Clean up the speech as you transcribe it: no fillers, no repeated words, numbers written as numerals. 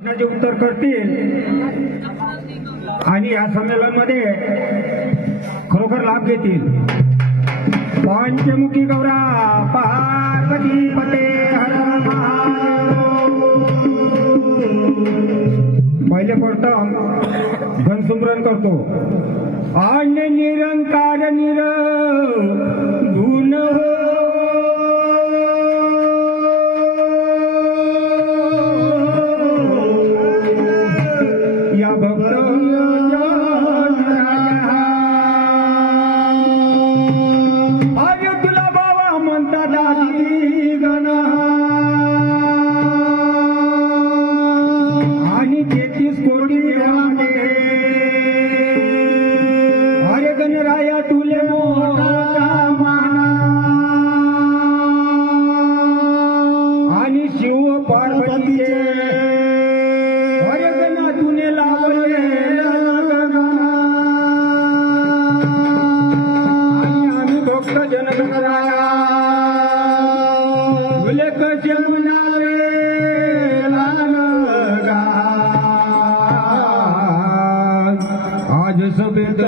प्रश्नाचे उत्तर करतील आणि या संमेलनामध्ये खरोखर लाभ घेतील. पंचमुखी गौरा पार्वती पते हर महादेव. पहिले प्रथम घनसुमरण करतो. अन्य निरंकार धून हो या भक्त अरे तुला बाबा म्हणतात आधी गण आणि 33 कोटी देवाने अरे गणराया तुले मोठा माना आणि शिव पार्वतीचे अरे गणा तुने लावले आणि आम्ही भक्त जनगणराया तुले कसे म्हणावे आज सभेत